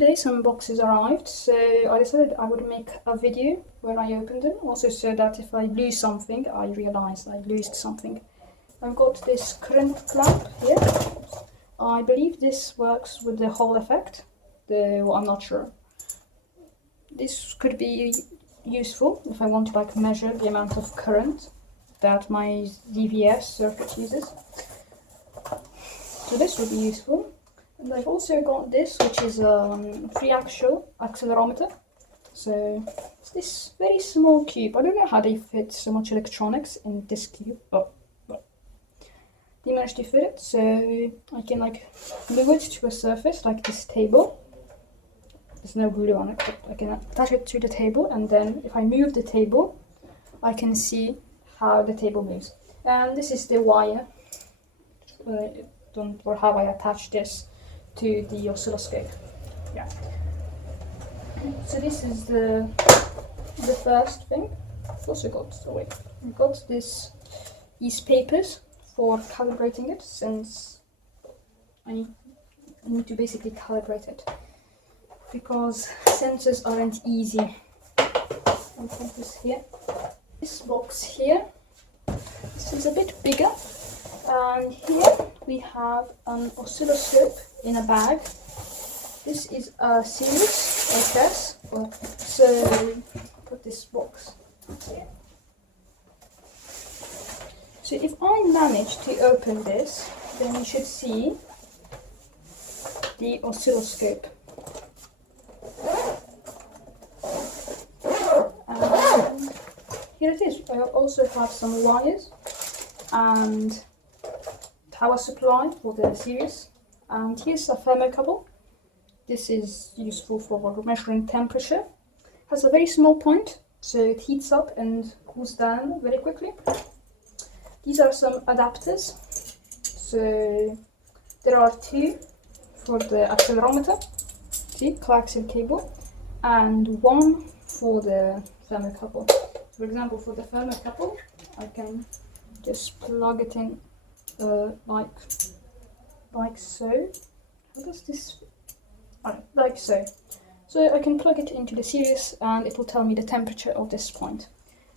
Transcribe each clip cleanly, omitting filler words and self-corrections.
Today some boxes arrived, so I decided I would make a video where I opened them, also so that if I lose something, I realize I lost something. I've got this current clamp here. I believe this works with the Hall effect, though I'm not sure. This could be useful if I want to like measure the amount of current that my DVS circuit uses. So this would be useful. And I've also got this, which is a free-axial accelerometer. So it's this very small cube. I don't know how they fit so much electronics in this cube, but they managed to fit it. So I can like glue it to a surface like this table. There's no glue on it, but I can attach it to the table, and then if I move the table, I can see how the table moves. And this is the wire, or how I attach this to the oscilloscope. Yeah. So this is the first thing. I've also got, I've got these papers for calibrating it, since I need to basically calibrate it, because sensors aren't easy. I'll put this here. This box here, this is a bit bigger, and here we have an oscilloscope in a bag. This is a Sirius HS, so put this box here. So if I manage to open this, then you should see the oscilloscope. And here it is. I also have some wires and power supply for the Sirius. And here's a thermocouple. This is useful for measuring temperature. It has a very small point, so it heats up and cools down very quickly. These are some adapters. So there are two for the accelerometer, see, coaxial cable, and one for the thermocouple. For example, for the thermocouple, I can just plug it in like so. How does this? Like so. So I can plug it into the Sirius, and it will tell me the temperature of this point.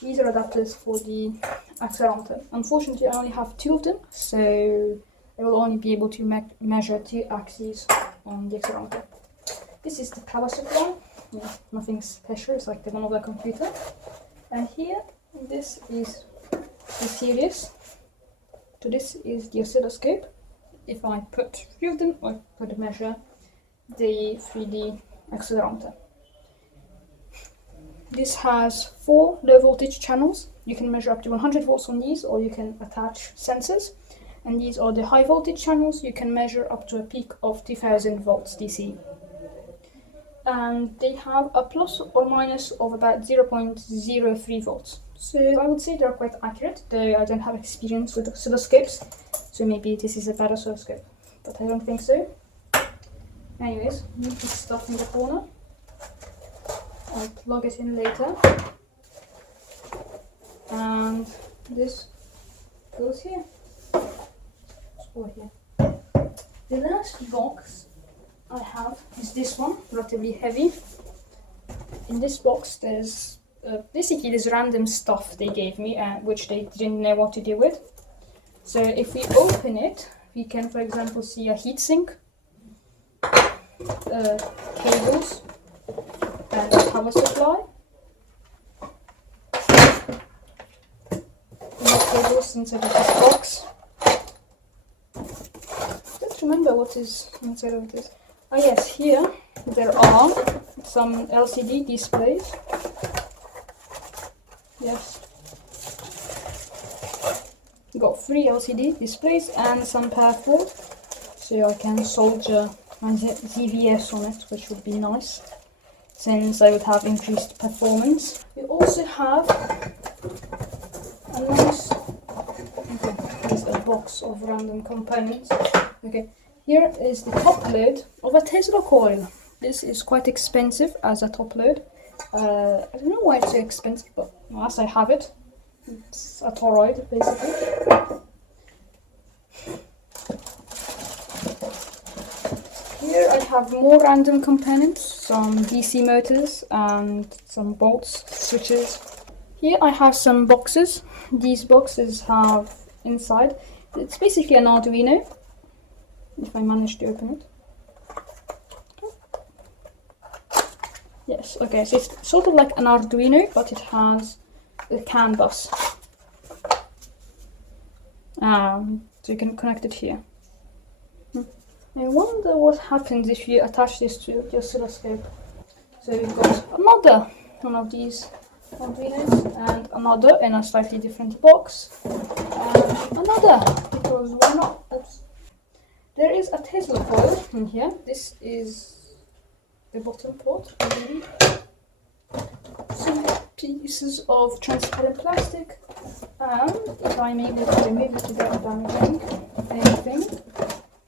These are adapters for the accelerometer. Unfortunately, I only have two of them, so I will only be able to measure two axes on the accelerometer. This is the power supply. Yeah, nothing special, it's like the one of the computer. And here, this is the Sirius. So this is the oscilloscope. If I put three of them, I could measure the 3D accelerometer. This has 4 low voltage channels. You can measure up to 100 volts on these, or you can attach sensors. And these are the high voltage channels. You can measure up to a peak of 2000 volts DC. And they have a plus or minus of about 0.03 volts. So I would say they're quite accurate, though I don't have experience with oscilloscopes, so maybe this is a bad oscilloscope, but I don't think so. Anyways, leave this stuff in the corner. I'll plug it in later. And this goes here. Or here. The last box I have is this one, relatively heavy. In this box there's basically this random stuff they gave me, which they didn't know what to do with. So if we open it, we can, for example, see a heatsink, cables, and a power supply. More cables inside of this box. I don't remember what is inside of this. Oh yes, here there are some LCD displays. Yes. We got 3 LCD displays and some power cord, so I can solder my ZVS on it, which would be nice, since I would have increased performance. We also have a nice, here's a box of random components. Okay, here is the top load of a Tesla coil. This is quite expensive as a top load. I don't know why it's so expensive, but as I have it, it's a toroid basically. Here I have more random components, some DC motors and some bolts, switches. Here I have some boxes. These boxes have inside, it's basically an Arduino, if I manage to open it. Yes, okay, so it's sort of like an Arduino, but it has a CAN bus. So you can connect it here. I wonder what happens if you attach this to the oscilloscope. So we've got another one of these Arduinos, and another in a slightly different box, and another, because why not? Oops. There is a Tesla coil in here. This is the bottom port, I believe. Some pieces of transparent plastic, and if I'm able to remove it without damaging anything,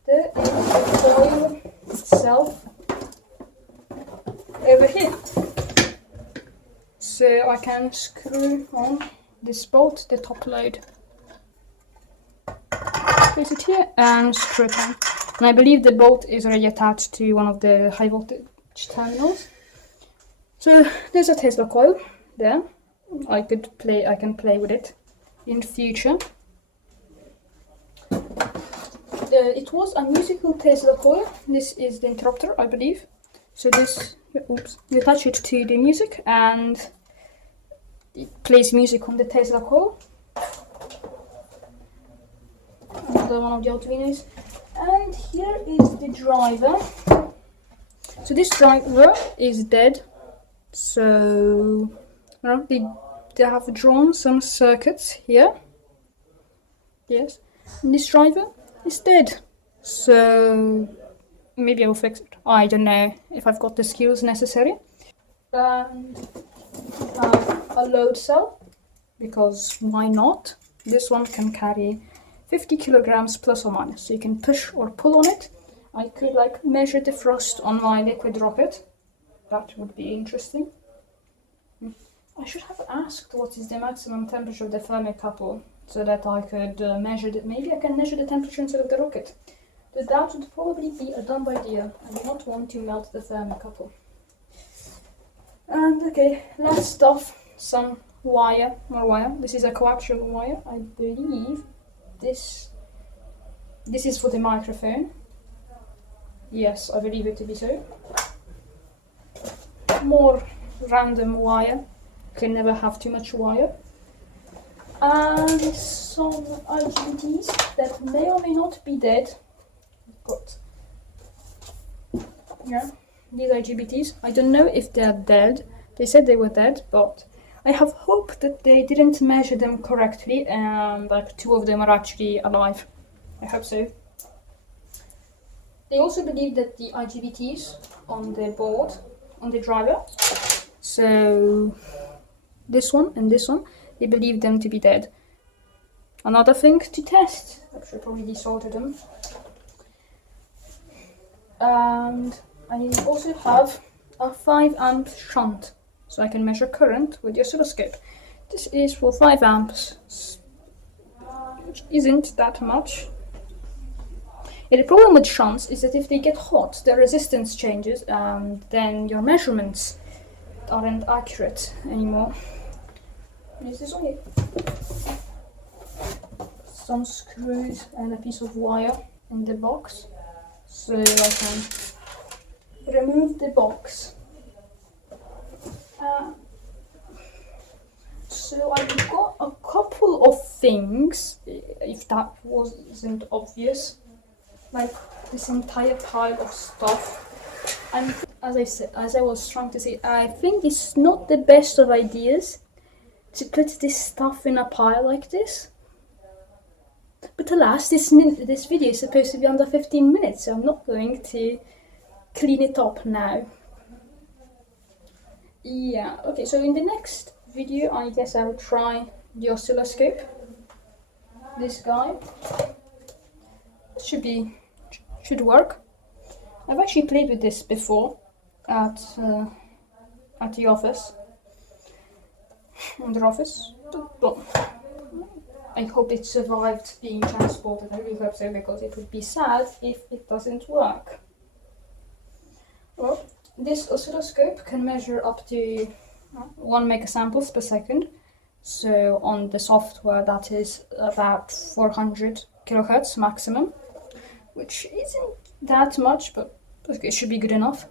there is the coil itself over here. So I can screw on this bolt, the top load. Place it here and screw it on. And I believe the bolt is already attached to one of the high voltage terminals. So there's a Tesla coil there. I can play with it in future. It was a musical Tesla coil. This is the interrupter, I believe. So this, oops, you attach it to the music and it plays music on the Tesla coil. Another one of the Arduinos. And here is the driver. So this driver is dead. So they have drawn some circuits here. Yes. And this driver is dead. So maybe I will fix it. I don't know if I've got the skills necessary. And a load cell, because why not? This one can carry 50 kilograms plus or minus, so you can push or pull on it. I could like measure the thrust on my liquid rocket. That would be interesting. I should have asked what is the maximum temperature of the thermocouple, so that I could measure it. Maybe I can measure the temperature inside of the rocket. But that would probably be a dumb idea. I do not want to melt the thermocouple. And okay, last stuff, some wire, more wire. This is a coaxial wire. I believe this is for the microphone. Yes, I believe it to be so. More random wire. Can never have too much wire. And some IGBTs that may or may not be dead. But yeah, these IGBTs, I don't know if they're dead. They said they were dead, but I have hope that they didn't measure them correctly and like 2 of them are actually alive. I hope so. They also believe that the IGBTs on the board, on the driver, so this one and this one, they believe them to be dead. Another thing to test, I should probably desolder them. And I also have a 5 amp shunt, so I can measure current with the oscilloscope. This is for 5 amps, which isn't that much. Yeah, the problem with shunts is that if they get hot, their resistance changes and then your measurements aren't accurate anymore. Is this on it? Some screws and a piece of wire in the box, so I can remove the box. So I've got a couple of things, if that wasn't obvious, like this entire pile of stuff. And as I was trying to say, I think it's not the best of ideas to put this stuff in a pile like this. But alas, this video is supposed to be under 15 minutes, so I'm not going to clean it up now. Yeah, okay, so in the next video, I guess I will try the oscilloscope. This guy should work. I've actually played with this before at the office, but I hope it survived being transported. I really hope so, because it would be sad if it doesn't work. Well, this oscilloscope can measure up to 1 megasamples per second. So on the software that is about 400 kilohertz maximum, which isn't that much, but it should be good enough.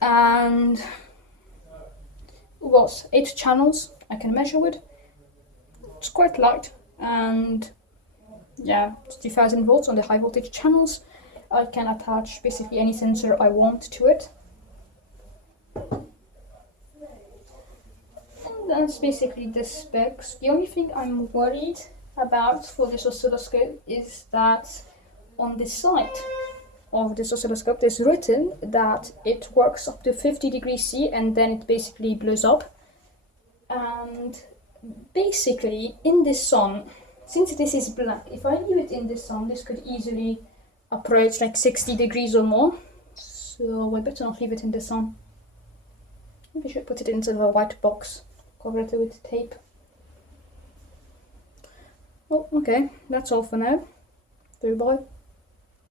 And was 8 channels I can measure with. It's quite light, and yeah, it's 2000 volts on the high voltage channels. I can attach basically any sensor I want to it. And that's basically the specs. The only thing I'm worried about for this oscilloscope is that on the side of this oscilloscope there's written that it works up to 50 degrees C and then it basically blows up. And basically in the sun, since this is black, if I leave it in the sun, this could easily approach like 60 degrees or more. So I better not leave it in the sun. Maybe I should put it into a white box, cover it with tape. Well, okay, that's all for now. Goodbye.